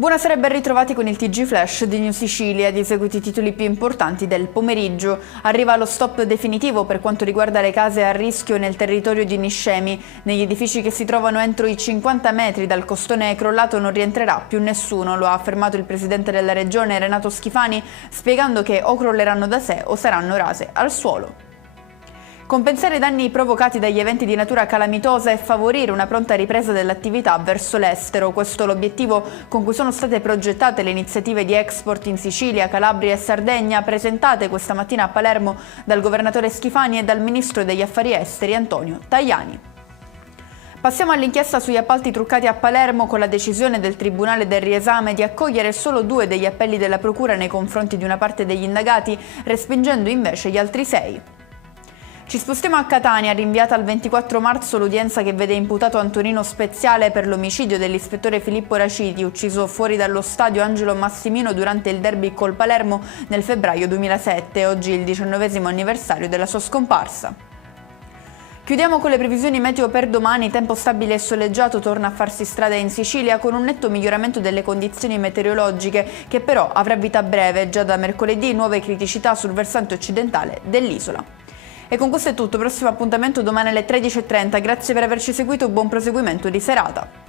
Buonasera e ben ritrovati con il TG Flash di New Sicilia, di seguiti i titoli più importanti del pomeriggio. Arriva lo stop definitivo per quanto riguarda le case a rischio nel territorio di Niscemi. Negli edifici che si trovano entro i 50 metri dal costone crollato non rientrerà più nessuno, lo ha affermato il presidente della regione Renato Schifani, spiegando che o crolleranno da sé o saranno rase al suolo. Compensare i danni provocati dagli eventi di natura calamitosa e favorire una pronta ripresa dell'attività verso l'estero. Questo è l'obiettivo con cui sono state progettate le iniziative di export in Sicilia, Calabria e Sardegna, presentate questa mattina a Palermo dal governatore Schifani e dal ministro degli affari esteri Antonio Tajani. Passiamo all'inchiesta sugli appalti truccati a Palermo, con la decisione del Tribunale del Riesame di accogliere solo 2 degli appelli della Procura nei confronti di una parte degli indagati, respingendo invece gli altri 6. Ci spostiamo a Catania, rinviata al 24 marzo l'udienza che vede imputato Antonino Speziale per l'omicidio dell'ispettore Filippo Raciti, ucciso fuori dallo stadio Angelo Massimino durante il derby col Palermo nel febbraio 2007, oggi il 19° anniversario della sua scomparsa. Chiudiamo con le previsioni meteo per domani. Tempo stabile e soleggiato torna a farsi strada in Sicilia, con un netto miglioramento delle condizioni meteorologiche, che però avrà vita breve. Già da mercoledì nuove criticità sul versante occidentale dell'isola. E con questo è tutto, prossimo appuntamento domani alle 13:30, grazie per averci seguito, buon proseguimento di serata.